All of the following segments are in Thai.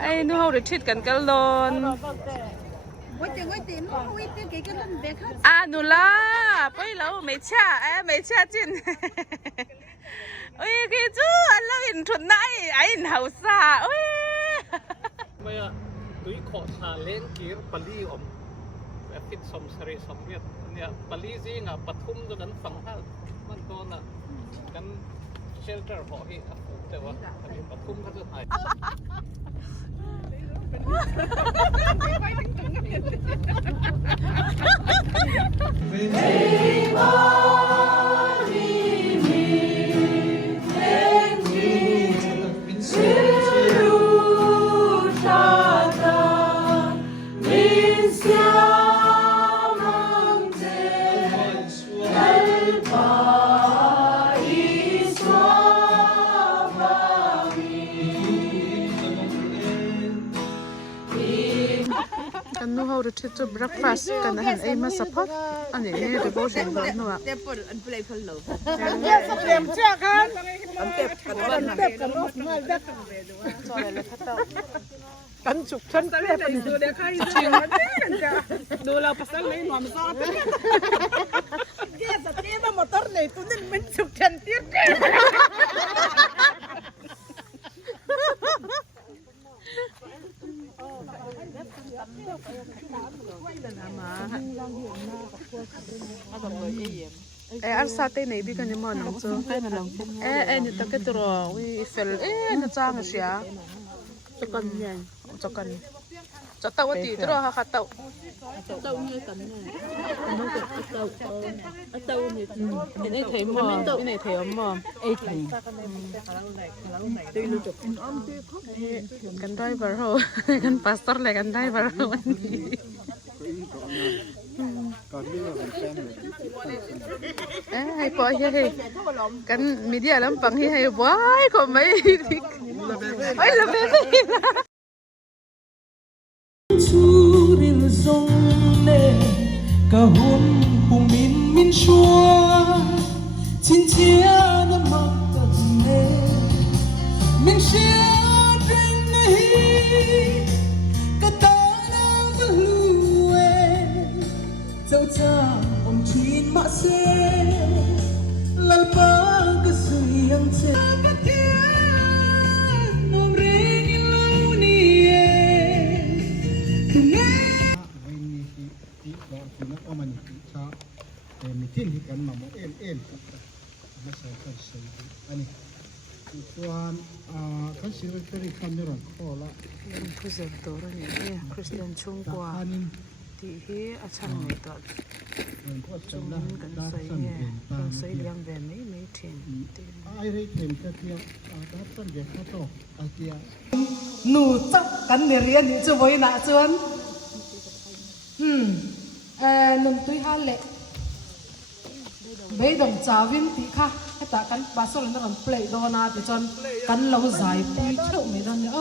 ไอ้นู่นเขาเรียกทิดกันกันลอนนู่นล่ะไปแล้วไม่ช่าไม่ช่าจินโอ้ยคือจู้อันเราอินทุนไหนไอ้หนาวซาโอ้ยไม่อะตุ้ยขอชาเล่นกีร์ปลีอมแบบพิษสมสรีสมเวียดเนี่ยปลีจริงอ่ะปทุมตัวนั้นฝั่งท่ามันโดนอ่ะกันเชลเตอร์หอที่แต่ว่าปทุมเขาจะหายกันนู่นเขาเรียกทิดจู breakfast กันนะเห็นไอ้มาสับพักอันนี้เดี๋ยวบอกเสียงแบบนู้นอ่ะกันจุกฉันเรียบเป็นดูเด็กใครจริงดูเราภาษาเลยหนอมซอสแกสตีมามอเตอร์เลยตัวนี้มันจุกฉันเตี้ยอันซาเต้ไหนพี่กันยังมองน้องจูนี่ตะกี้ตัววิเฟลน่าจ้างเสียจะกันยังจะกันจะเต้าตีตัวค่ะเต้าเนี่ยกันเนี่ยน้องก็เต้าเนี่ยนี่เทียมนี่เทียมไอ้ทีกันได้บาร์โฮกันพาสตอร์เลยกันได้บาร์โฮวันนี้ให้ปล่อยให้กันมีเดียแล้วฟังให้ว้ายก็ไม่ไอ้ละเบบี้ชูริลซงเน่กะหุ่นปุ่มมินชัวชินเชียน้ำมันตัดเน่มินเชียดริงไม่กะตาหน้ากะลูเอเจ้าจ้าอมชีนมาเซลัลปากะสุยังเซกะเทียนอมเรงอิลานีเอมีที่ที่กันมาโมเอ็นมาใส่กันใส่อันนี้ส่วนขั้นสิ่งที่ทำในร้านข้อละพรีเซนเตอร์นี่คริสเตียนชงกว่าที่ที่อาจารย์นี่ตัวจงกันใส่กันใส่เลี้ยงแบบไม่ทิ้งไอ้เรื่องที่เที่ยวถ้าต้นเด็กเขาโตอาเกียหนูจับกันเรียนนี่จะไว้หน้าจวนนุ่มตุ้ยฮันเล่เบย์ดงจาวินตีค่ะไอ้ตากันบาสโซลนั่นเปลย์โดนาติจนกันเราใจปุยเท่าไม่ได้เนี่ย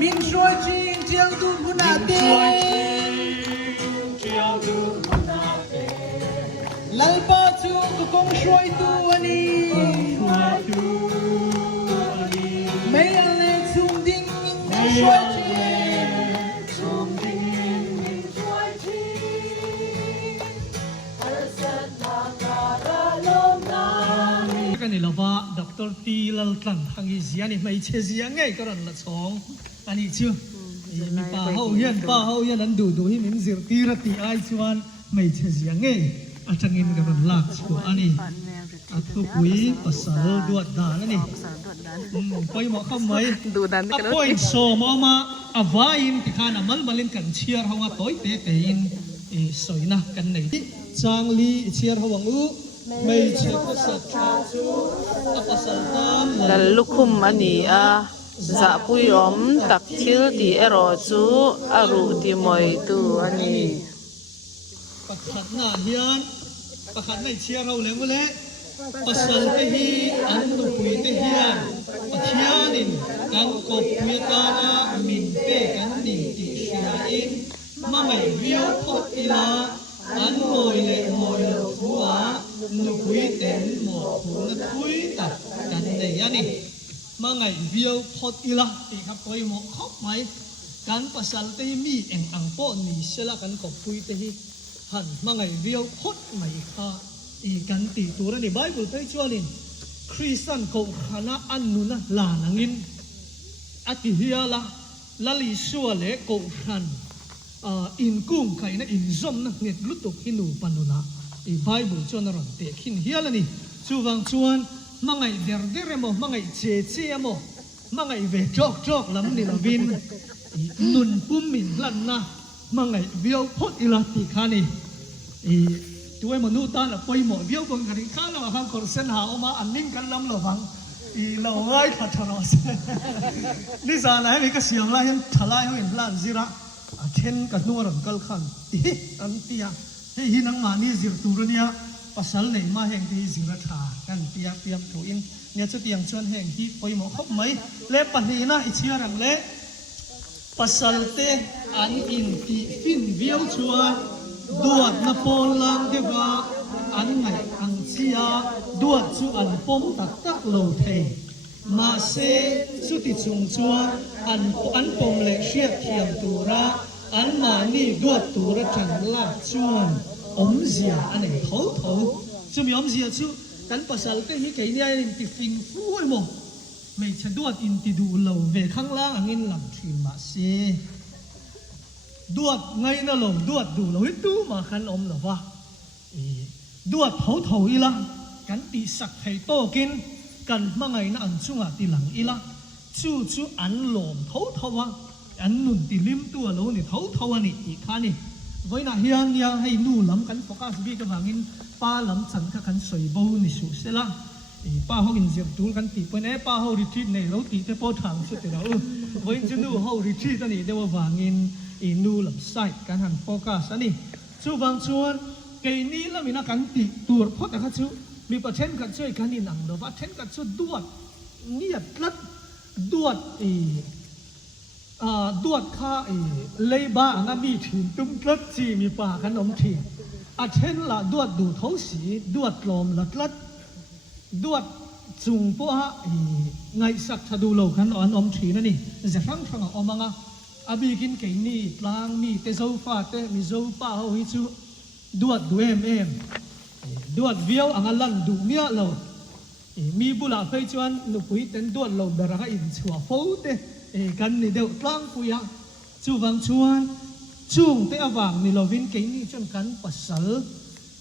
มินช่วยจริงเจียงดูมุนาเตลัลปาจูก็คงช่วยตัวนี้ไม่อะไรทุ่มดิ้งช่วยจริงนี่เราว่าดร.ตีลัลตันทางอีเซียนี่ไม่เชี่ยงไงก็รันละสองอันนี้ชื่อมีป่าเฮาเฮียนนั้นดูให้มินซิร์ตีรตีไอชวนไม่เชี่ยงไงอาจารย์เงินก็รันลักชัวอันนี้อัตุกุยภาษาดวดดานนี่ไปหมอคำไว้ดูดันกันแล้วไปโซมอมาอวายินที่ขานามัลมาเล่นกันเชียร์เขาว่าตัวเตะอินสวยนะกันไหนจางลีเชียร์เขาวังอูไม่เชื่อภาษาชาจูภาษาตามแล้วลูกคุมอันนี้จะปุยอมตักทิลตีเอรอจูอารุตีมอยตูอันนี้ประคัดหน้าเฮียนประคัดในเชียร์เราเลยมั้งเลยภาษาเฮียอันตุปุยเฮียนปัจเจียนินกันกบปุยตานามินเป้กันดิติเชียอินมาไม่เวียวพอดีละอันมอยเลยหัวนุคุยเต็มหมดหัวนุคุยตัดกันเลยยันนี่ มาไงเวียวพอดอีละตีครับไปหมอครบไหมการภาษาเตมีเอ็งอังโปนี่เสละกันกับปุยเตหิหันมาไงเวียวพอดไหมค่ะอีกันตีตัวนี่ไบเบิลเตยชวลินคริสตันเขาขณะอันนุนะลานังินอติเฮียละลลิชัวเล่กูขันอินกุ้งไข่นะอินซอมนะเงียลุตุกินูปันนุนะอีไบเบิลชวนรันเตขินเฮียละนี่ชูวังชวนมาไงเดร์เดร์โมมาไงเจเจโมมาไงเวจอกจอกลำนี่ละวินนุนปุ่มมินลันนะมาไงเวียวพดอีลาติคานีตัวมนุษย์ตาละไปหมดเวียวบังกันข้าละฟังคนเส้นหาออกมาอันนิ่งกันลำละฟังเราไล่ขัดทะเลาะนี่สาไหนมีก็เสียงไล่ยังทลายให้เห็นล้านซิระเช่นกันนัวรันกัลขันอันเตียให้หินังมานี่ซิรตูรเนียภาษาไหนมาแห่งที่ซิระชากันเตียเตียมถูอินเนี่ยจะเตียงชวนแห่งที่ไปหมดครบไหมเล็บปันนี้นะอิเชียรังเล็บภาษาเตอันอินที่ฟินเวียวชวนดวดนโปลังเดวะอันไงอังเซียดวดชูอันปมตักตักโลเทมาเซสุติจงจวนอันปมเล็กเชียเทียมตัวระอันมานี่ดวดตัวระจันลาจวนอมเสียอันไหนเท่าจะมีอมเสียชูกันภาษาเตฮิเกยเนี่ยอินที่ฟินฟูไอ้โมไม่ใช่ดวดอินที่ดูโลเวข้างล่างอันนี้ลำทีมาเซดวดไงนะลงดวดดูเราให้ดูมาขันอมหรอวะดวดเท่าอีละกันตีสักให้โตกินกันมาไงนะอันช่วงตีหลังอีละชูอันหลอมเท่าวะอันนุ่นตีลิมตัวเราเนี่ยเท่านี่อีกข้านี่ไว้นะเฮียนยังให้นู่ลำกันโฟกัสบีกับว่างินป้าลำสันกับกันสวยบูนี่สุดเสละป้าเขากินเสียบตูกันตีไปเนี่ยป้าเขาริทีเนี่ยเราตีแต่พอทางสุดเราไว้จะนู่เขาริทีตัวนี้เดี๋ยวว่างินนูลำไส้การหันโฟกัสนี่ชูบางชวนเกนี้แล้วมีนักกันตีตัวพอแต่เขาชูมีประเทศกันช่วยกันนี่หนังเดี๋ยวว่าเทนกันช่วยดวดเงียบลัดดวดดวดข้าเลยบ้านะมีถิ่นตุ้มกลัดจีมีป่าขนมถิ่นเช่นละดวดดูเท้าสีดวดลมลัดดวดจุงพวกไงสักถ้าดูโลกขนมถิ่นนั่นนี่จะฟังออกมาอ่ะบีกินเก่งนี่ปลางนี่เตโซฟาเตมีโซป้าเขาฮิจูดวดดูเอ็มดวดเวียวอังลันดูเมียเรามีบุหรี่ไฟจวนนุกุยเต็นดวดเราเดรักอินชัวโฟเตกันนี่เดียวปลางปุยะจูฟังชวนช่วงเตะวางนี่เราวินเก่งนี่จนกันปัสสาวะ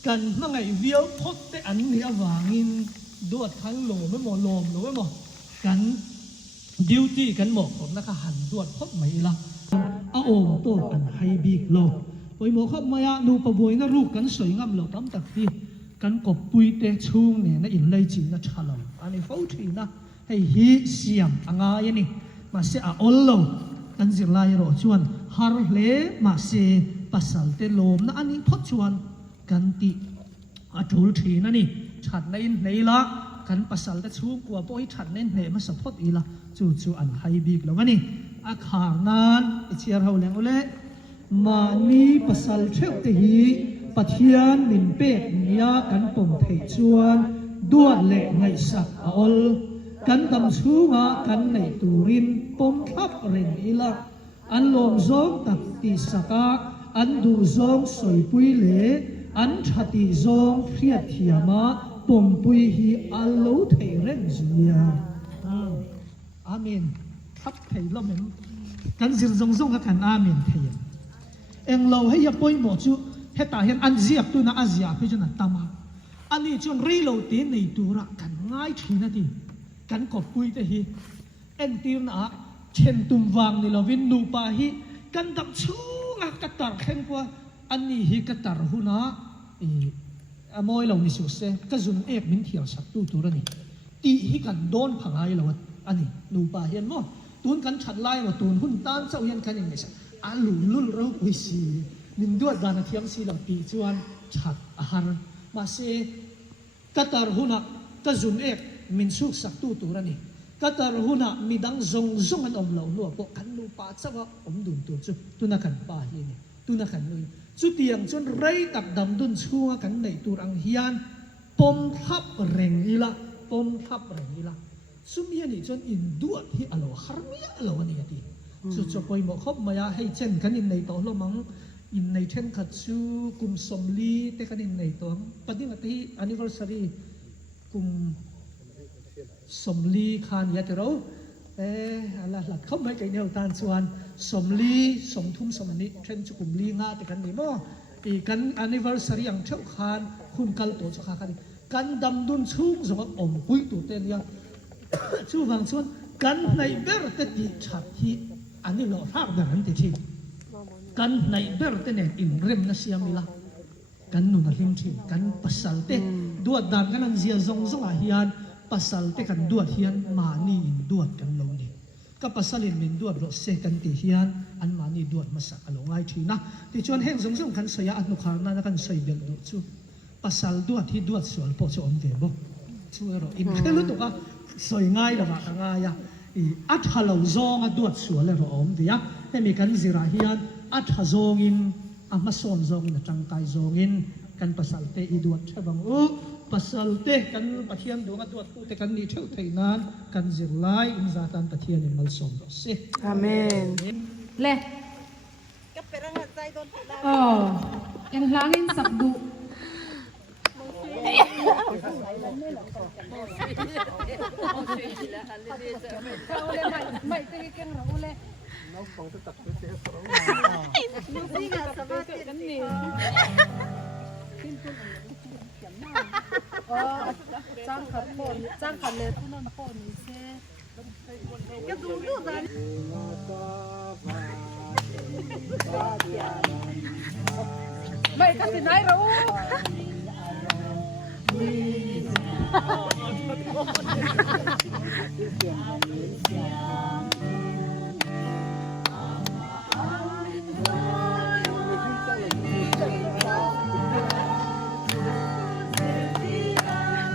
กันนั่งไงเวียวพดเตอันนี่วางอินดวดทั้งโลไม่หมดลมหรือไม่หมดกันดิวตี้กันหมดผมนะคะหันดวดพดไม่ละอาโอมโตกันให้บีกโลไปหมอข้ามายานูปะบวยนะรูปกันสวยงามเราตั้มตักที่กันกบปุยเตชุงเนี่ยนะอินเลยจีนะชาลอันนี้ฟ้าทีนะให้ฮีเสียมอ่างายนี่มาเสียอาอลโลกันจิลายรอชวนฮาร์เลมาเสียปัสสัลเตโลมนะอันนี้พดชวนกันติอาจูลทีนะนี่ฉัดในละกันปัสสัลเตชูกว่าพวกให้ฉัดในมาสะพดอีละจู่อันให้บีกแล้วนี่อาขานานเชียร์เราแรงเล่มานีปัสสัลเทวเตหีปัทยานมินเป็ดเนียกันปมเทชวนดวดเละไงสักอลกันตำชูงากันในตูรินปมทับเร่งอีละอันลมซองตักตีสกาอันดูซองสวยปุยเละอันชัติซองเพียเทียมาปมปุยฮีอัลโลเทเร่งเสียอาเมนทับเทลมกันสิรงซงกันอาเมนเทียเอ็งเราให้ยาปอยหมดจูเฮตาเห็นอันเสียบตัวน่ะอาเซียพี่จนตามาอันนี้จนรีโหลดตีในตัวรักกันง่ายทีนะทีกันกบปุยแต่ฮีเอ็นตีน่ะเช่นตุ่มวางในเราวินนูปาฮีกันดับชูงะกัตตาร์เข้มกว่าอันนี้ฮีกัตตาร์หุนะมอยเราในสุดเสก็จุนเอกมินเทียวสักตัวนี่ตีฮีกันโดนผังไอเราอันนี้นูปาเห็นมั้งตูนกันฉัดไล่ว่าตูนหุ่นต้านเจ้าเห็นกันยังไงสักอันลุ่นเราคุยสีนิมดวดดานเทียมสีเราปีจวนฉัดอาหารมาเสกัตตาร์หุนะก็จุนเอกมินสุกสักตัวนี่กัตตาร์หุนะมีดังซงอันอมเหล่านัวพวกกันนูปาเจ้าว่าอมดุนตัวจุตุนักกันป่าเฮียนี่ตุนักกันนุยจุดเตียงจนไรตักดำดุนชัวกันในตัวอังเฮียนปมทับเร่งอีละปมทับเร่งอีละ ซุมยันนี่จนอินดวดที่อโลฮาร์มีอโลนี่ดีสุดจะไปหมกคบมายาให้เช่นกันอินในตัวเรามังอินในเช่นขัดซูกุมสมลีแต่กันอินในตัวปฏิมาที่อันนี้ก็สรีกุมสมลีขานยาที่เราอะไรหลักเขาไม่ใจแนวตานส่วนสมลีสมทุ่มสมนิเช่นจุกุมลีงาแต่กันนี่มั้งอีกันอันนี้วันสรีอย่างเช่าขานคุณกัลตัวจุกขากันกันดำดุนชุ่มสมองปุยตัวเตียงชูบางส่วนกันในเบอร์เตติชัดที่อันนี้เราทราบแบบนั้นทีกันในเบอร์เตเนี่ยอินเรมนัสยามิลากันนุนหิมทีกันปัสสัลเตดวดดานกันนั่นเสียซงอาฮิยันปัสสัลเตกันดวดฮิยันมานีอินดวดกันลงนี่ก็ปัสสัลินมินดวดรถเซกันติฮิยันอันมานีดวดมาสักอลงไอทีนะที่ชวนแห่งสงกันสยาอันนุขารนั่นกันใส่เบลดูชูปัสสัลดวดที่ดวดสวนโพชอมเวบช่วยเราอินเคลุตุกะสวยง่ายละบ้างง่ายอัฐเหล่าซองดวดสวนเลยเราอมเดียให้มีกันจิราฮิยันอัฐซองอินอามาส่วนซองอินจังไกซองอินกันปัสสัลเตอีดวดเช่บังปัสสัลเตกันปะเทียนดวงดวดพูดแต่กันนี่เท่าไทยนั้นกันจิรไลอินซาตันปะเทียนอินมัลสมเสอาเมนเล่เอ็นล้างอินสักดุไม่ตีกันเราเลยจ้างขัดโคนจ้างขัดเลยทุนนโคนเช่ก็ดูดูกันไม่ก็สิไหนเรา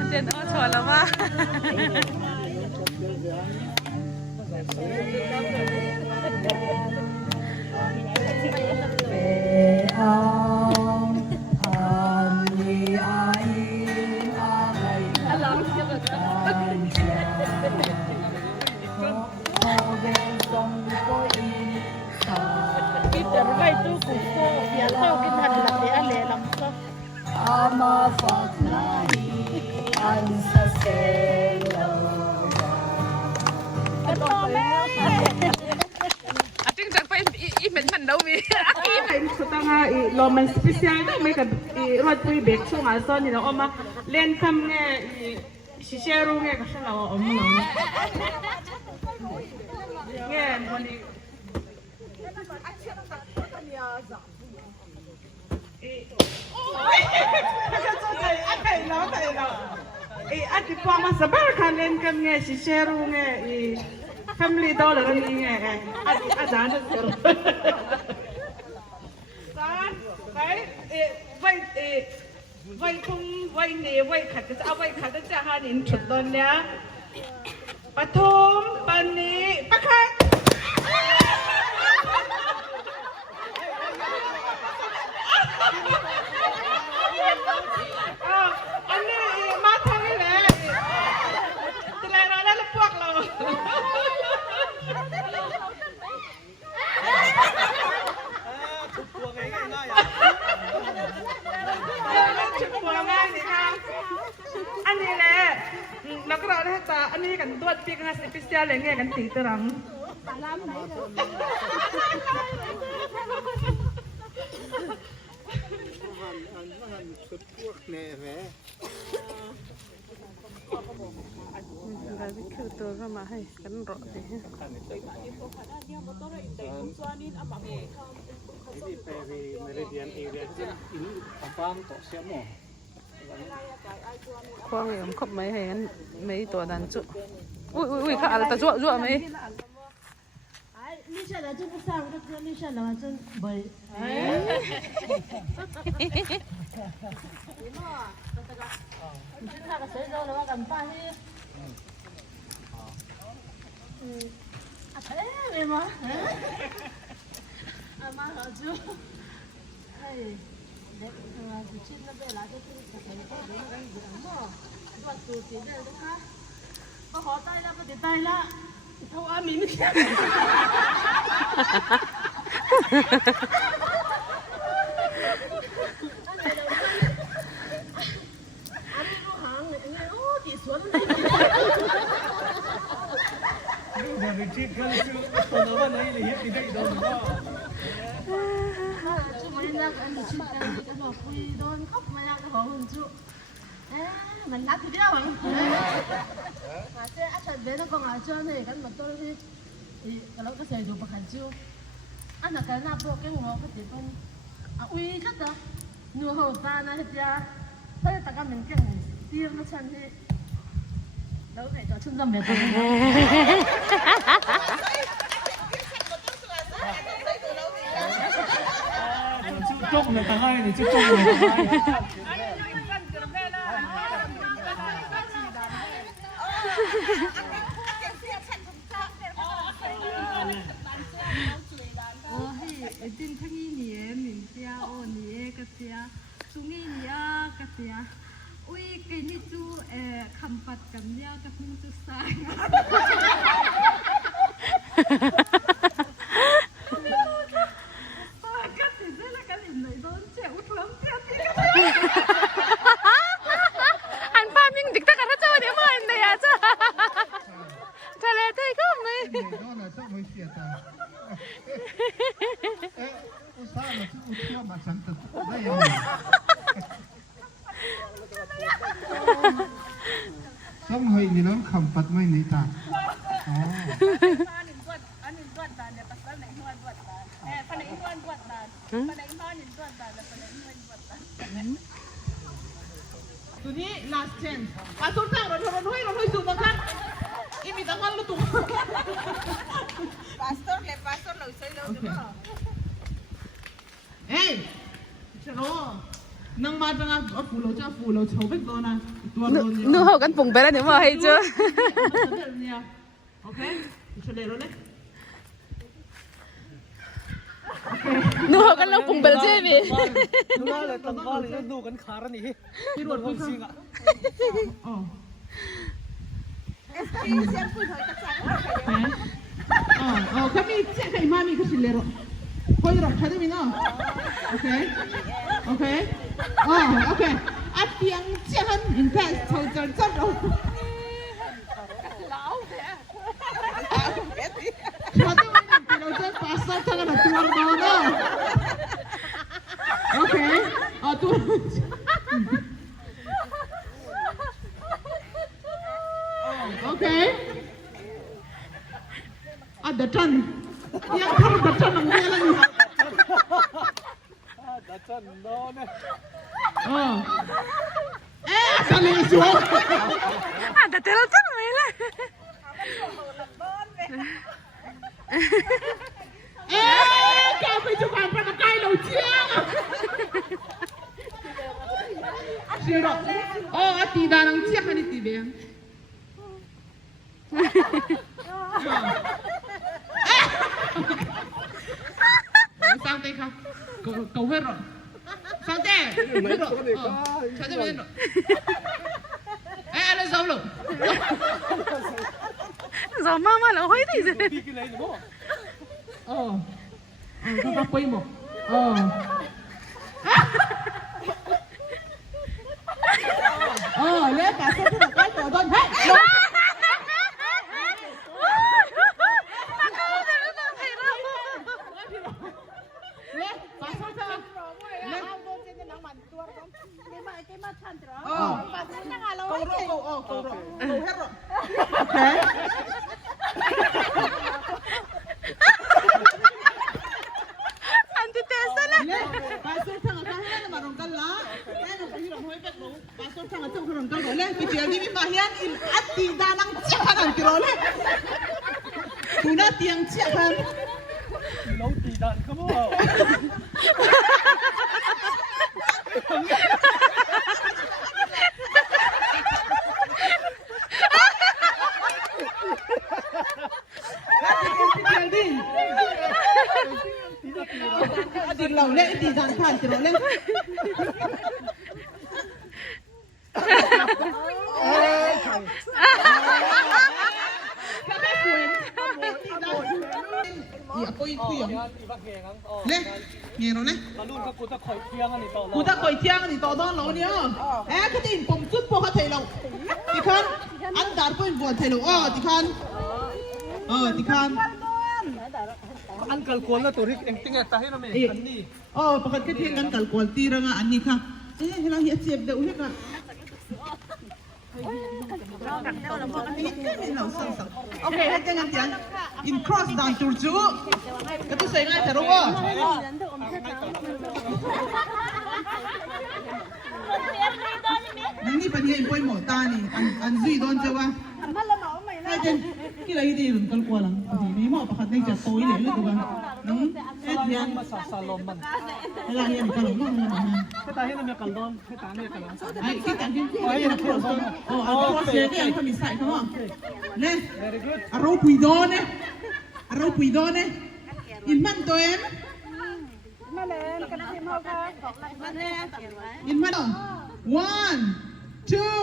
เจนอ้อชวนแล้วว่าLoman spesial tu mereka ruat pui bek so ngaso ni na oma len kam nge shisharu nge kasi na om no nge moni ati po ama sabar kan len kam nge shisharu nge family dollar ni nge ati adan sir vậy không vậy nè vậy khát cái sao vậy khát cái sao hai đến chục tuần nhá bắt thôm bắt nè bắt khát anh này má thằng này nè từ này nó đã lập quắc rồiอันนี้แหละนักเราได้ตาอันนี้กันตัวปีกันสเปเชียลอะไรเงี้ยกันตีตรังเราคือตัวเข้ามาให้กันรอสิ Ini peri meridian area itu ini abang tok siap mo. ควงอย่างครบไหมให้กันไม่ตัวนั้นจุอุ้ยข้าอะไรแต่จั่วไหม你下来就不上，我就知道你下来真没。你去看个谁走了，我敢办你。啊，对没吗？啊，妈好久。哎，那是去那边来就是可以做那个什么，做主题的东西。ก็ขอใจแล้วก็ใจละเพราะว่ามีไม่แค่mình đắt thì đâu mà xe ắt thật bé nó còn ở trên này cái mặt tôi thì cái nó có thể dùng bằng hành chiêu anh là cái nào pro cái ngõ cái gì không uy chắc đó nhiều hồ ta này hết ra thế tất cả mình cái tiêm nó chân thì đâu phải cho trung tâm về tôi chung là cả hai này chứ chung là cả hai tin thanh nhỉ mình tia ô nhỉ cái tia sung nhỉ cái tia ui cái như chú khăm phật cầm nhau cái không chú sai cái gì thế là cái gì này đó chẹo lắm anh pha mình địch ta cả cho để mà anh này à cha cha lẽ thế không này đó là sao mới xịt à ê sao là chú theo mà sẵn thật đây em xong hơi thì nó khẩm phật mới nấy taตัวนี้ last chance มาสุดท้ายเราให้สูบบ้างครับอีมีตั้งวันละตัว pastorเราใช้เราใช่ไหมเฮ้ยเจ้านั่งมาจังอ่ะฟูเราชอบไปก่อนนะตัวโดน nu hậuกันphùng bé là nếu mà hay chưa ok cho để rồi đấy nu hậuกันเราphùng bé chưa vìดูว่าเลยตั้งก้อนเลยดูกันขาแล้วนี่ที่รวดความจริงอ่ะ kami cek kay mami ko silero. Hoy ro, kada mi no. Okay. Okay. Okay. At yang cian intense chau chau chau. Lao thế. Kada mi no pero je pasa tanga na tuar do no. Okay. Tu. Okay. Ada tan. Yang kamu ada tan ang wala ni. Ada tan no ne. Kali isu. ada telan mấy là Kau pergi cuba pada kai lo ciang. Siapa? Tidak nang ciang ni tiba. Santai kau, kau hero. Santai. Santai hero. Ada zalo. giờ mama là hối thì gì đi cái này đúng không Kau apa ibu? Lepas tu nak kau tu don. Hey. antitesa lah Pasal sangat kahina marong kala. Ano kahirang hoy kat mo. Pasal sangat tong karong kala. Le kiti agi mi mahian in ati danang ciakan ang kirole. Tuna tiang ciakan. lâu thì đạn không có Din law le di dan kan tiro le. Ê, อีอะโกยคุย งานอีบักเฮงังอ๋อ เล่เงี้ยเราเนี่ย ตอนนู้นก็กูจะคอยเที่ยงอันนี้ต่อ กูถ้าคอยเที่ยงนี่ต่อต้อนเราเนี่ยเอ๊ะคือที่ผมจุดพวกเขาเทเราที่คันอันดาร์ปุ่นบวชเทเราที่คันที่คัน อันกัลกวนแล้วตัวที่เองติ้งแต่ให้เราไม่อันนี้ ประกันเที่ยงกันกัลกวนตีระงอันนี้ค่ะเราเหี้ยเจ็บเดี๋ยวเหี้ยกันโอเคให้เจ้าเงินเสียง in cross down จูจูก็ที่ใส่ง่ายแต่รู้ว่านี่เป็นยังไงป่วยหมอตานี่อันซุยโดนเจ้าว่าให้เจ้ากี่ไรดีหรือกันกลัวหลังนี่หมอประคันได้จะโตยเลยหรือตัวน้องเอ็ดยัง มาสาลมมัน เวลาเรียนกันหรือไม่กัน ให้ตาให้เรามีกันร้อนให้ตาเนี่ยกันร้อน ไอ้ที่แต่งที่ไอ้ยังcross down เอาcrossเสียที่ยังเขามีใส่เขาเนี่ยอารมณ์ปุยโดนเนี่ยอารมณ์ปุยโดนเนี่ยอินมันตัวเองอินมัน one two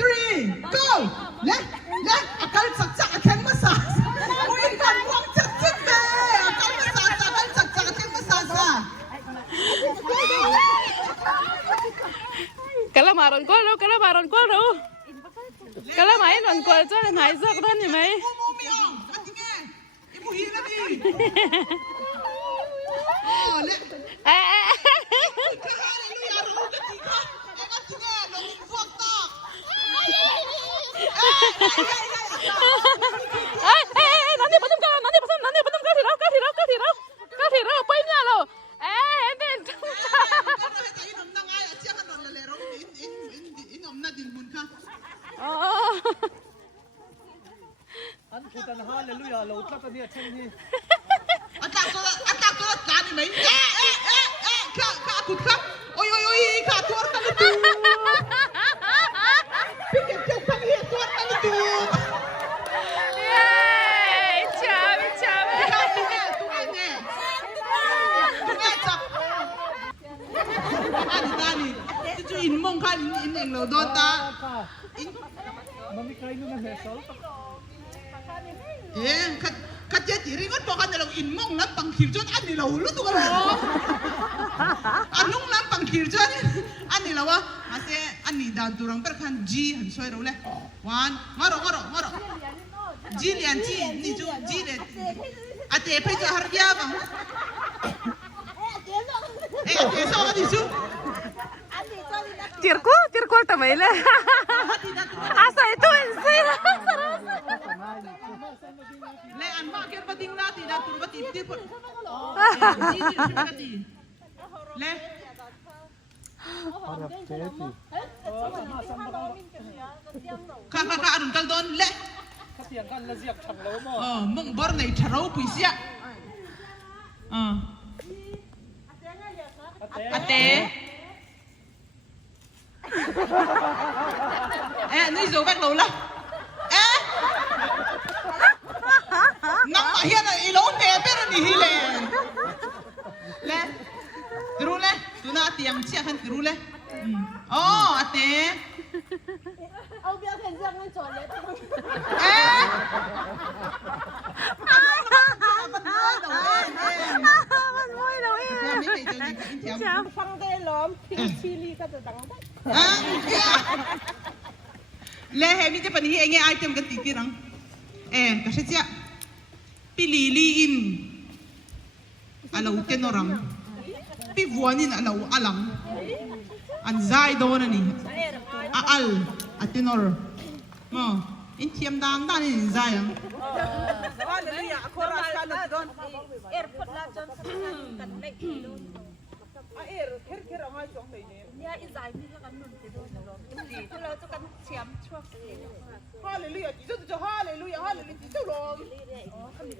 three go เล่อาการจักอาการมาสาอุ้ยกันวางจักเลยอาการมาสาอาการจักอาการมาสา Kalamaron ko lo, kalamaron ko lo. Kalamain on ko cho nên hãy giấc đó nhỉ mấy. Nanti pasang thì đâu, quay nhà lo. Em bên.อันพูดกันฮาเลลูยาเราทักเนี่ยเช่นนี้ อาจารย์ตัวการนี่ไหมข้าขุดครับโอ้ยข้าตัวกันเลยดูพี่เก็บเจ้าข้างเหี้ยตัวกันเลยดู Chave. ตัวจับอันนี้จะอินมงคันอินเองเราโดนตา มันมีใครนู่นนะเฮสล์ คัดเจจีริงก็บอกกันเราอินมงน้ำปังขีดจนอันนี้เรารู้ตัวเราอันนุ่งน้ำปังขีดจนอันนี้เราวะมาเซอันนี้ดาวตุรังเป็นคันจีหันช่วยเราเลยวันงอรจีเลียนจีนี่จูจีเลยอาเจไปจะหาเรียบังอาเจสองอันนี้จู Tirko tamay le. Asa itu sih. Le an market pating nati na turba tip le ka arun kal don le ถ้าเถียงกันแล้วเสียบฉังแล้วมั้ง mong bor nei tharo puisia ate nuôi dấu bạc đầu lắm nằm mà hiện là lỗ nè biết là gì lệ lệ kêu lệ tụi nó tiếng chia khăn kêu lệ ate ông biết hình dạng nó tròn đấy phăng đây lắm pink chili cái đắng đấy lệ hay biết cái phần hi nghe item cái tí răng cái gì chứ pili in alau tenorang pi vuanin alau alang an zai do na ni al atenor mo in thiam dan dan in zai ang hallelujah akora sana don airport la john kan nei air kher angai chong thei ne nia izai mi ka kan nun te do na ro ti lo chu kan chiam chuak hallelujah Jesus to hallelujah hallelujah Jesus lo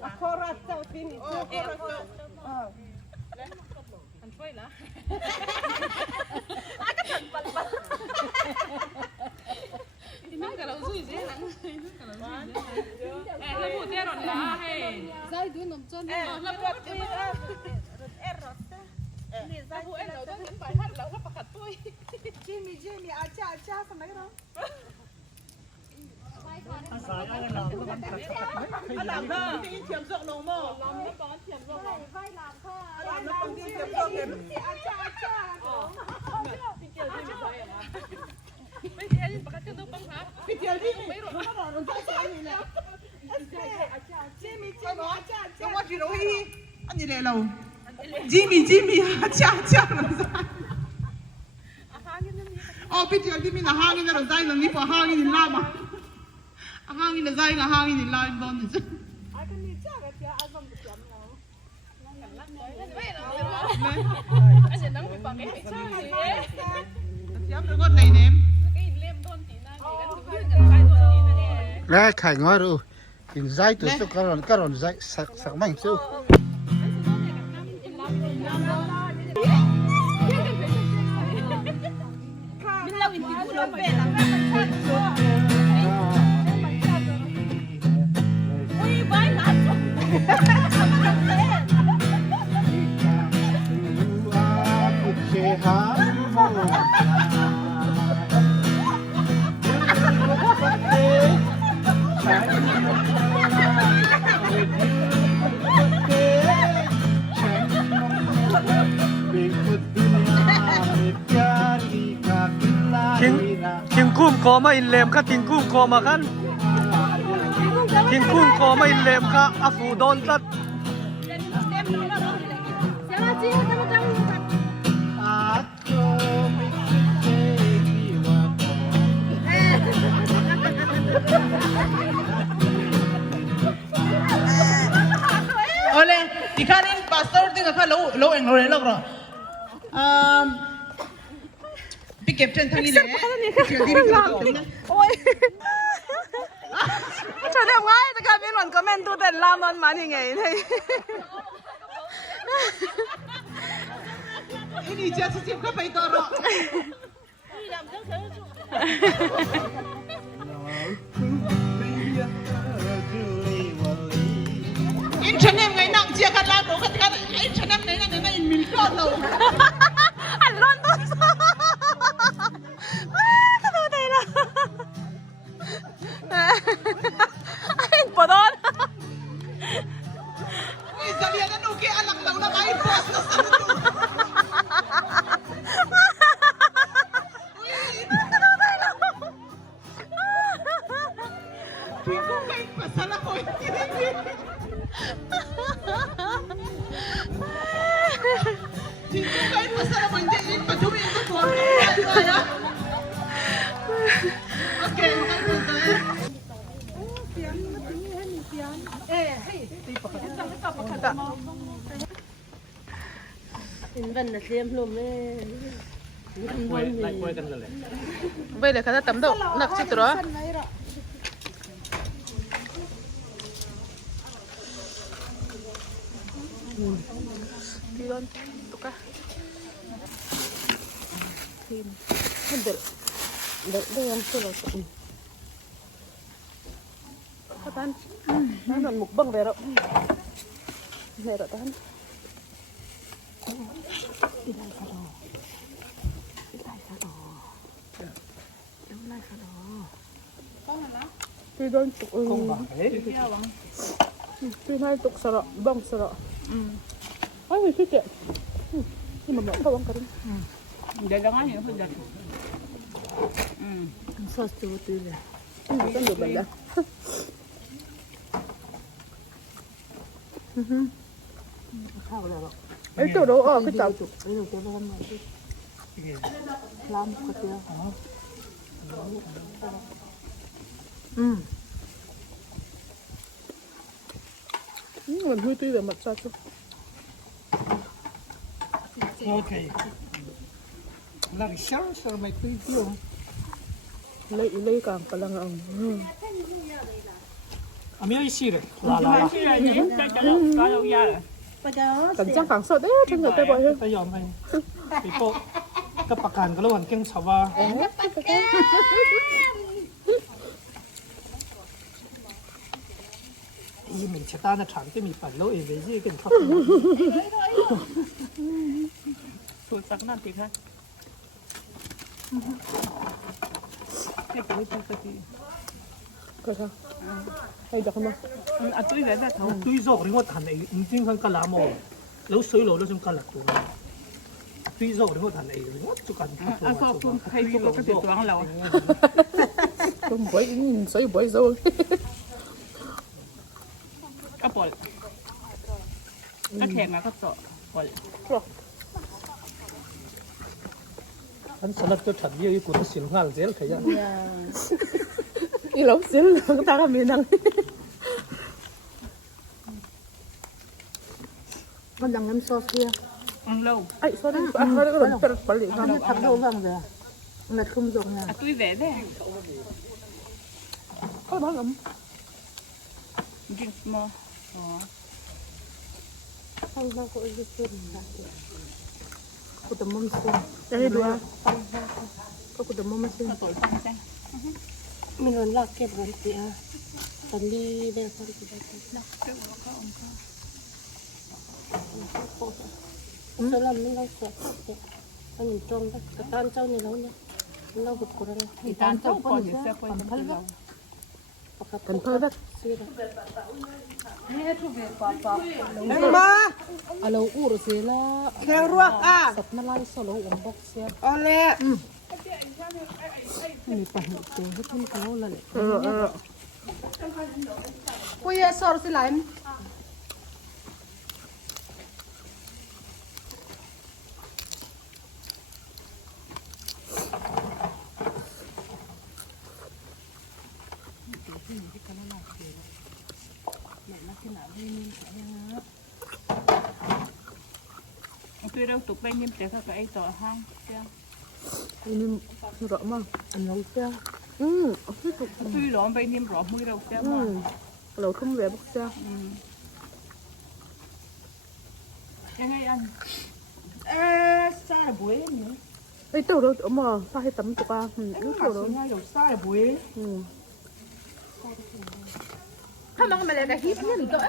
akora chau tin akora Kan phơi lá. Mình cả đầu rủi dễ lắm. Hơi bụi thế rồi lá hay. dai du nom chon Là bụi thế mà. ni dai Bụi em đầu tiên phải hát là bắt cắt tôi. Jimmy acha sama cái đó 阿南哥，你甜熟龙么？阿南讲甜熟龙，阿南讲甜熟龙，พี่เจียวที่ไม่รู้เขาบอกเราใช้นี่แหละจังหวะที่เราอีอันนี้เลยเราจิมี่อาจารย์เราใช้อ๋อพี่เจียวที่มีหน้าห้างนี่เราใช้เรานี่พอห้างนี่ล่ามาห้างนี่ใช้กับห้างนี่ล่าโดนจ้ะย้ำแล้วก็ในเนม Lẽ khai ngói rồi in dai tu su karon dai sak mang su Ting kum ko ma in lem ka ting kum ko ma kan ting kum ko ma in lem ka afu don tat Oleh, ikanin pastor ting ka lo eng lo lo ro. Big captain thang ni le. Ôi trời đẹp ngay tất cả bên luận comment tu tên làm ăn mà thì ngày này Ini dia sisip ka pai toro. In chanem ngai nang chia ka la do ka ka in chanem ngai in mil ko lo. anh lon tu cái đồ này là anh bỏ đó Ni salia na no ke anak daw na mai boss na sa to. Pingo kay pasala ko. Pingo kay pasala man din padumi ito ko. Okay, lại quayกันเลย bây giờ khá tấm độ nặc chút đó đi luôn tụi ca thêm được đây em chưa rồi các bạn nó còn một băng về đâu này đó tan đi lại cả đồ đi đơn tục đi hai tục sợ băng sợ ai người thích chuyện nhưng mà vẫn có băng cả đi Dia jangan ya sudah. sao chú tư là con được bệnh đó ấy chỗ đó ở cái tàu làm cái tiêu mình hơi tươi về mặt sao chứ okay la sure mai tu tiêu lấy càng phải là ngon ami isi re la la cảnh trang càng sợ đấy trên người tay bội hơn ไปยอมไปปีโป้กับประกันก็ระหว่างเก่งชาวบ้านอีเหม็นชะตาในถังที่มีฝันแล้วเอเวยี่กันครับสูตรสักนั่นสิคะเก็บไว้ปกติ 그래서 여기다 그만. 아 뚜이 왜다 더. 堆咗你我彈嚟，唔知佢吉拿冇，有水路都想吉拿到。堆咗你我彈嚟，我做緊。啊個半係個嗰條短流。 좀 보이긴 있어요, 보이서. 個玻璃。個鉗啊個座玻璃。 很神啊！都陳呢啲管線翻嚟，其實。 이러 쓸 다가 미낭. con em Sophia ăn lâu. 아이, 소리 그럼 빨리. nó thật đâu vâng rồi là không dùng À tôi vẽ đấy. 어, 방금. Drink more. không đâu có gì chơi của tầm mâm xương 여기 누가? có của tầm mâm xương Nó tội không xem. mình còn lạc kẹp gần tía còn đi đây con đi đây số làm mình đang sợ anh mình trông đó cái tan trâu này lâu nhá lâu vượt của nó Thì tan trâu còn gì sẽ quên được lâu. cần phơi đất. Ba. alo uro sila. Kêu ruột à. Sập nó lai solo umbok siya. Ole. Ini pahit tuh, itu kalau lagi. quay sor xí lại Tôi đâu tục bên nhưng để các ấy tỏ hang. Ini rõ mà, anh nấu siya. Tôi lỏm bên nhưng rõ mũi đâu xem mà. Lâu không về bốc siya. Em hay ăn. Ê, sao là buổi nhỉ? Ấy tao đâu, mà sao hay tắm tụi ba? Em bảo số ngay đầu sao là buổi. không mà mày lại cái hip nhân tội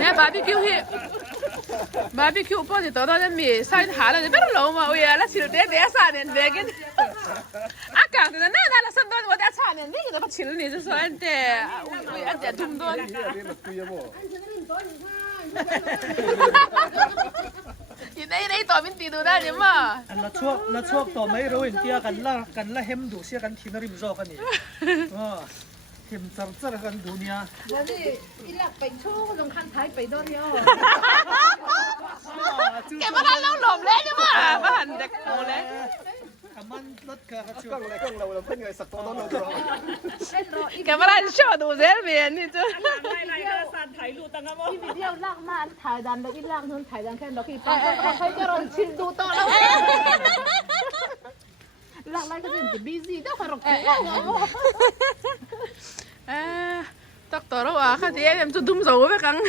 Nè barbecue hi. Barbecue po dito daw mi sign hala de pero lo ma uya la chil de sa nen de gen. Aka de na la san don wa da cha nen ni de ba chil ni so ante uya de dum don. Ni dai to min ti du da ni ma. ละช่วงต่อไม่รู้เห็นเตี้ยกันละเห็มดูเสียกันทีนริมจอกันนี่เห็มจังกันดูเนี่ย 아니 일락 백초 좀 칸 타이 빼더니요 Ke ba la lo lom le ni ma. Ba han de ko le. มันรถกระช่วง Ke ba la show du zel mi ni tu. 이 비디오 락만 타이단다 일락 는 타이단 캔 너키 빠빠 저런 칠도 떠라 락 라이크 진 비지 더 그렇게 À, tắc tỏ đâu à, khai thì em cho đúng dấu với căng.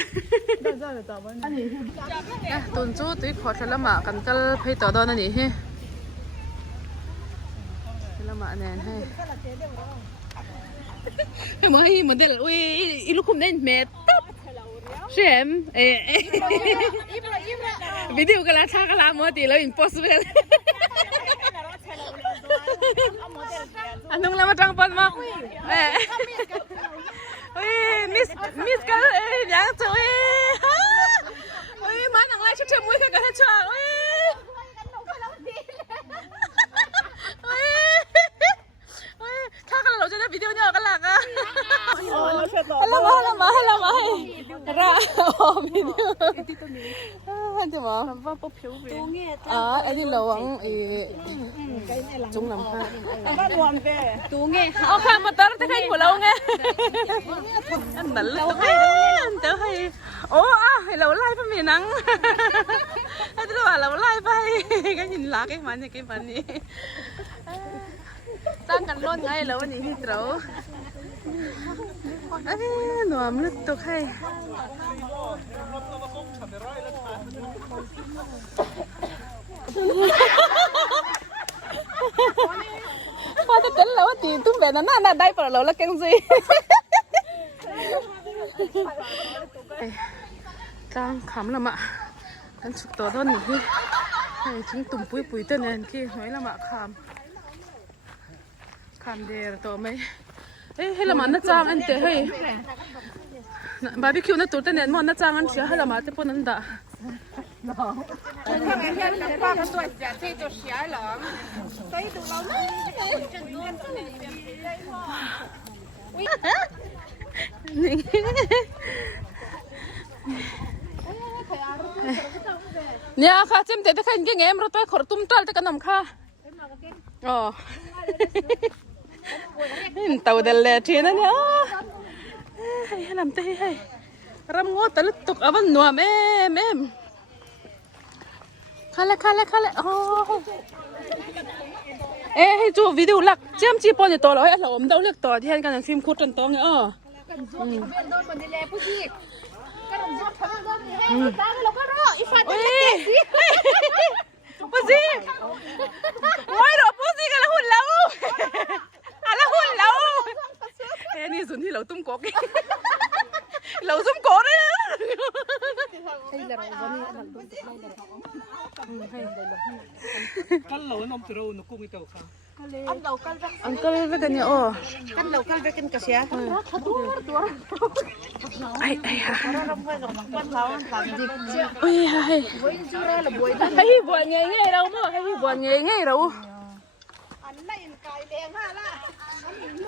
Tuần chú tí khó khăn lắm mà, cần cái phải tỏ đó nè he. Thế là mà nè he. Mới một đợt ui, lúc hôm nay mẹ tóc. Xem, video cái là sao cái làm mà thì là impossible. Anong lama trang pan mo? Miss ka yang tu mana ngai chuk chuk mui ka ka chua tha ka lo cha video nya ka la ka hello ra video anh mà anh đi lâu ăn chúng làm ha ô khang mà tao thấy khách của lâu nghe anh bẩn lâu anh tao hay ô hay lâu like phải miền nắng anh tao bảo lâu like phải cái nhìn lá cái màn này tăng cần luôn ngay lâu này đi trâu nằm lướt tục hay Hoa tôi tính là thì tôi về nó là đây phải là cái gì đang khám là mạ đang chụp tỏ đơn nhỉ này chính tùng bụi tên này kia nói là mạ khám để tỏ mấy ให้ละมันน่าจ้างอันเตะให้บาร์บีคิวน่าตัวแต่เน้นมันน่าจ้างอันเสียให้ละมันจะปนนั่นด่าเนี่ยค่ะเจมเตะแต่ใครเงี้ยเราตัวขอตุ้มตัลแต่กันนำค่ะอ๋อเต่าเดลเลทีนั่นเนี่ยให้ลำเตะให้รำงอตะลึกตกอวันนัวแม่ข้าเลยโอ้ให้จูวิดีโอหลักเจมจีปอนอยู่ตัวเราให้เราอมเดาเลือกต่อที่ให้กันฟิล์มคุดกันตัวไงPusi, moi rồi pusi cái là hùn lâu, là hùn lâu. Cái này dùng thì lâu tung cố cái, lâu tung cố đấy. Kan lawan om terus nukung itu kan. Uncle với cái nhà ô. Kan lokal bikin kasih ya. Ai ôi hay buồn nghe đâu mà hay buồn nghe đâu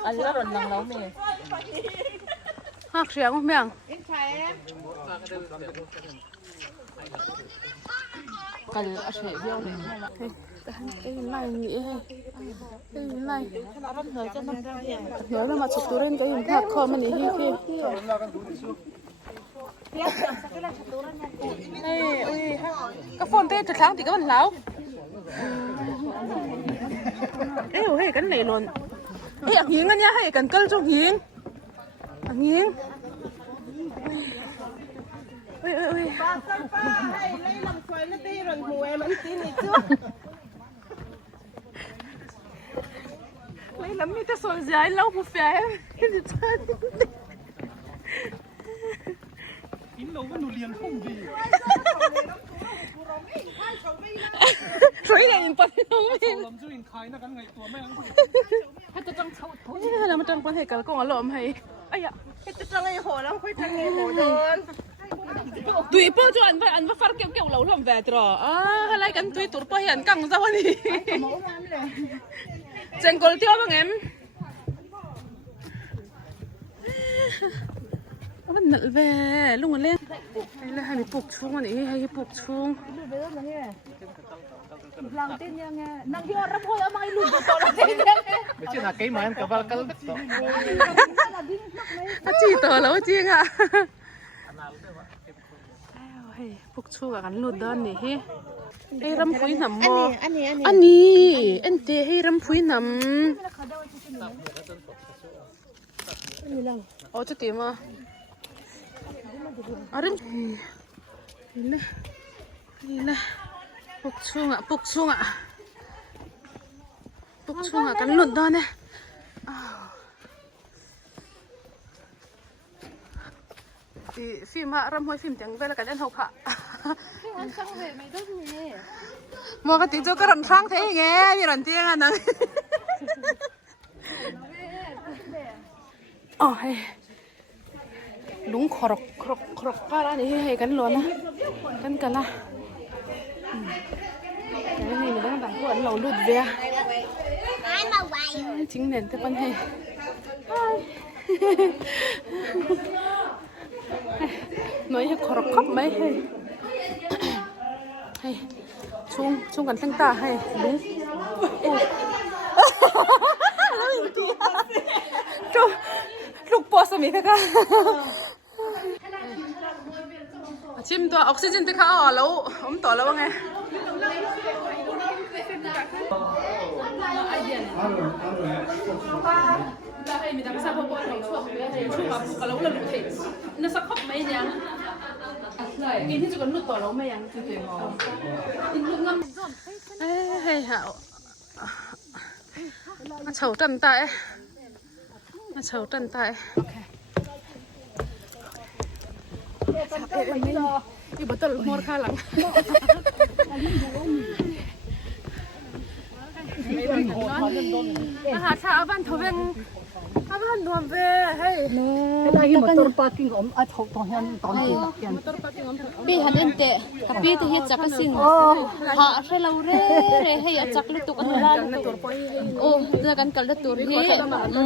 Anh rất là nặng nấu mì. hắc xiang không miệng Cần ở sợi dâu này. cái này nghĩ hay cái này Nhớ nhớ là mà chụp túi lên cái hình thật không mà nghĩ hi ôi cái phone tê chật sáng thì cái phần láo hay cái này luôn ăn hiếng anh nhá hay cần cân trong hiếng ăn hiếng ôi lấy làm xoay nó đi rồi hùa em tí này chưa. lấy lắm cái sồi dài lâu một phía In lâu vẫn nuôi không gì. rồi này mình bật không biết Làm cho in khai nó kan ngày tua mấy anh. hay là mà trăng quan hệ cả con ở lộm hay ai ạ Cái trăng này hổ lắm, cái trăng này hổ đơn. tùy bao cho anh phải phát kẹo lâu làm về rồi hay là cái tùy tụt bao hiện căng ra đi chèn cột tiêu bằng em vẫn nợ về lúc mà lên hay là hay bị buộc chuông này hay buộc chuông Lang tin yang nang hiorap ko ang mga iludo to lang tin yang. Bici nak kay main kabal kal beto. chỉ tờ lâu chứ à hay buộc chuông à gắn lụt đơn này he hay râm phối nằm mò anh tê hay râm phối nằm cho tìm à râm này buộc chuông ạ gắn lụt đơn này phim hạ râm hơi phim tiếng về là cái đen học hạ mua cái tiếng cho cái rầm sang thế nghe như lần tiếng anh này hay đúng khorok para này hay cái luôn á cái là cái này mình đang tặng của anh lẩu lụt về chính nền thế con hay nói hay khorok khóc mấy hay chung gần thanh ta hay đúng lúc bỏ sao mi thế cả chim to oxygen thế cả lâu ống to lâu nghe là hay mình đang sao bộ lòng chuột chuột mà cả lâu là lụt thịt nó sắc khóc mấy nhang cáiที่จะกันลุดต่อแล้วไม่ยังคือตัวงออินลุงงำเฮ้ยหาวมาเฉาจันตายโอเคอีบัตเตอร์มอร์ข้าหลังอาหารชาบ้านทเวง บ้านนวมเว้hey lagi motor parking om at hok tong hian ton ki pi han en te ka pi te hi chaka sin ha a lo re re hei a chak lu tu kan la o da kan kal da tur hi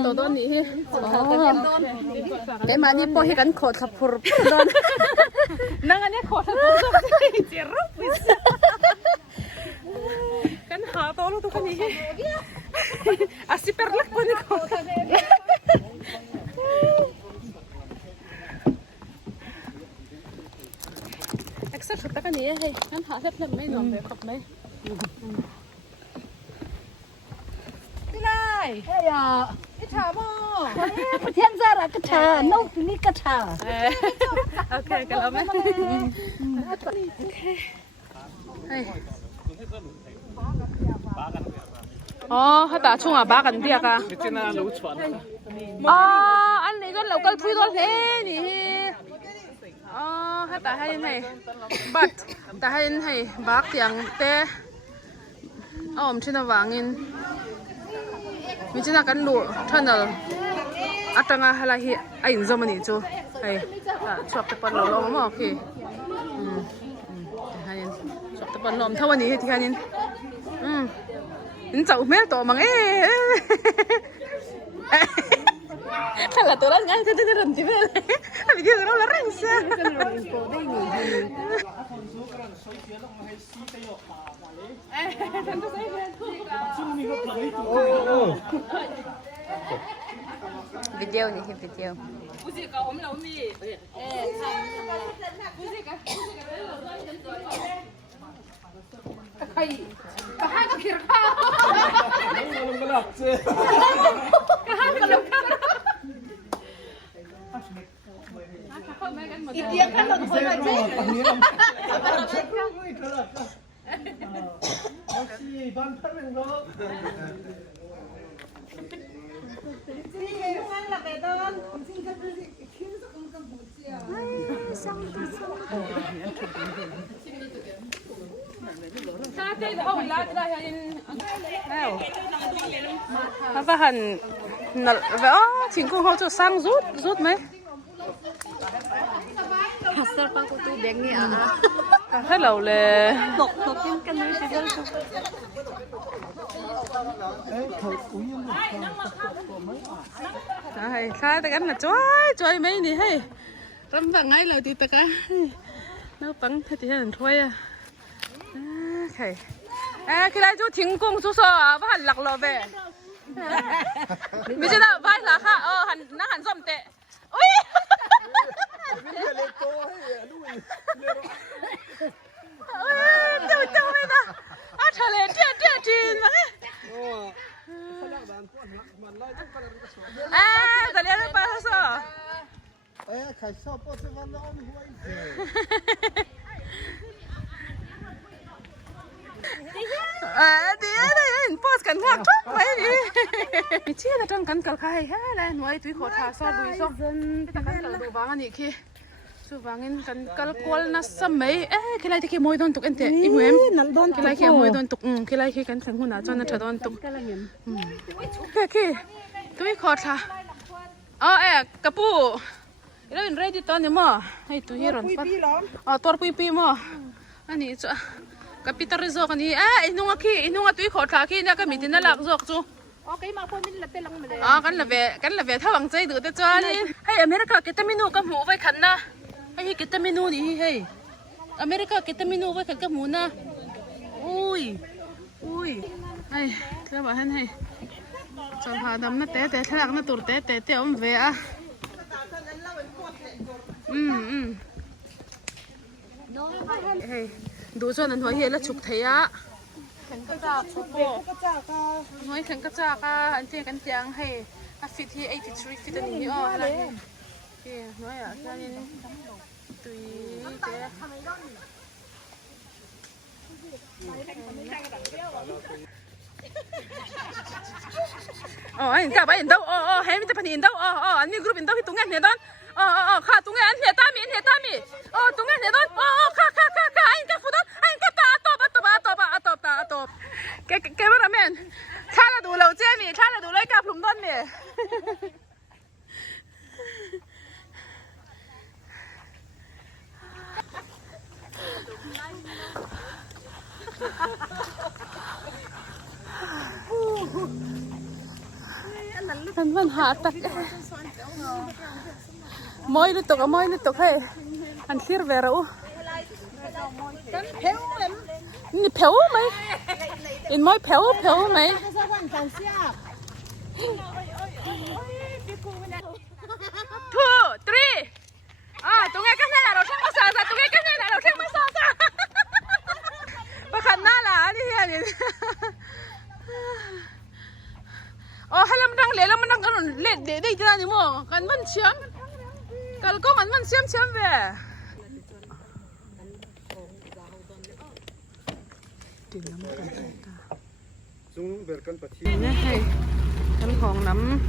to don ni hi ke mani po hi kan khot khapur don nang ane khot ha to cherro kan ha to lu tu kan ni así perlak ko ni ko extra shota kan ni hey kan ha set lem mai nom be khop mai tilai hey ya ka mo pathian za ra ka tha no ni ka tha okay kalau mai hey oh ha ta chung a ba kan dia ka ni china lu chuan anh này con lẩu thui con thế nhỉ hay ta hay này bắt ta hay này bác tiếng té trên là vàng in mình trên là cắn lụa thân là à tăng à hay là hiện ảnh do mình chú hay chọc tập phần lẩu lẩu mà kì hay chọc tập phần lẩu thâu anh ấy thì hay in chậu mét to bằng ấy Kalau tulang kan kita terhenti bela. Tapi dia orang larang sah. video ni video Musik kau om lau mi. Musik kah? Hai. Kahan kau kira kau. Kahan kalau kau. Dia kan lagi saya aja. Apa han nal chính cũng họ cho sang rút mấy pasal pa ko tu dengi ah hết lâu lệ tok tokin kan ni sigal tu hay khai ta gắn là choi mấy này hay rắm vàng ngay lời thì ta cả nó bắn thì hình thôi à hay cái này chú thiên cung chú sợ và hành lạc lò về mình chưa đâu vai là ha hành nó hành dòm tệ ui châu ấy ta trời lên trời chín mà tại đây nó bao sao khai sao bao nhiêu văn nó ông huay đi đây post cảnh ngạc chút mấy đi chia là trong cảnh cờ khai ha đây nói túi khổ thả sao đuôi sao ta cảnh cờ đồ vàng anh ấy kia chú vàng in cảnh cờ qual na sắm mấy cái này thì cái môi đòn tục anh thế im em cái này cái môi đòn tục cái này cái cảnh sang hôn nào cho nó trở đòn tục cái kia túi khổ thả cặp bu itu in ready to ni mo ay tu hiron pa tor pipi mo ani cha kapitar zo kani inunga tui khot tha ki na ka mitin na lak zok chu okay ma phone min latte lang male kan la ve thawang chei du te chani hey america ketaminu ka mu vai khan na hey ketaminu ni hey america ketaminu vai khan ka mu na ui ai tla ba han hey chal ha dam na te thlak na tur te om ve a heyดูชนนั้นหัวเหี้ยแล้วฉุกเทียแข่งกระจากชุบโบน้อยแข่งกระจากอันเจียกันเจียงให้ฟิตที่83ฟิตนี้อะไรน้อยแค่นี้ตุยเจ๊อันนี้กับอันนี้เฮ้ยมีแต่พันอินเด้ออันนี้กรุ๊ปอินเด้อที่ตรงนี้เนี่ยดอนข้าตรงนี้อันนี้ตามีตรงนี้เนี่ยดอนข้าอันนี้ฟูดอนอันนี้ตาตบแกว่าอะไรแม่ท่าละดูเราเจ้ามีท่าละดูเลยกับหลุมต้นมี kan man ha tak moi lu tok hey an thir vera u Kan theo em. ni pheu mai in moi pheu mai cái số quan trọng siap 2 3 tụi nghe cái này là đầu tiên mà sợ tụi nghe cái này là đầu tiên mà sợ mà khẩn na là đi hè đi hay là mình đang cái lệ để đây ra thì mua cần vẫn chiếm cần có vẫn chiếm về tìm lắm cần ta Dung ver kan pathi. nè hay cái hòn nắm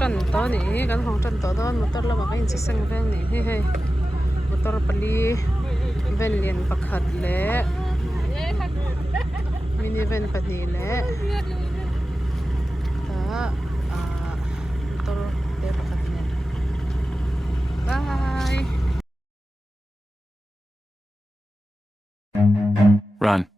trần to này cái hòn trần to đó một tơ là cái gì sang ven này hay một tơ pali ven liền bạc hạt lệ mini ven pali lệ ta tơ lệ bạc hạt lệ bye Run.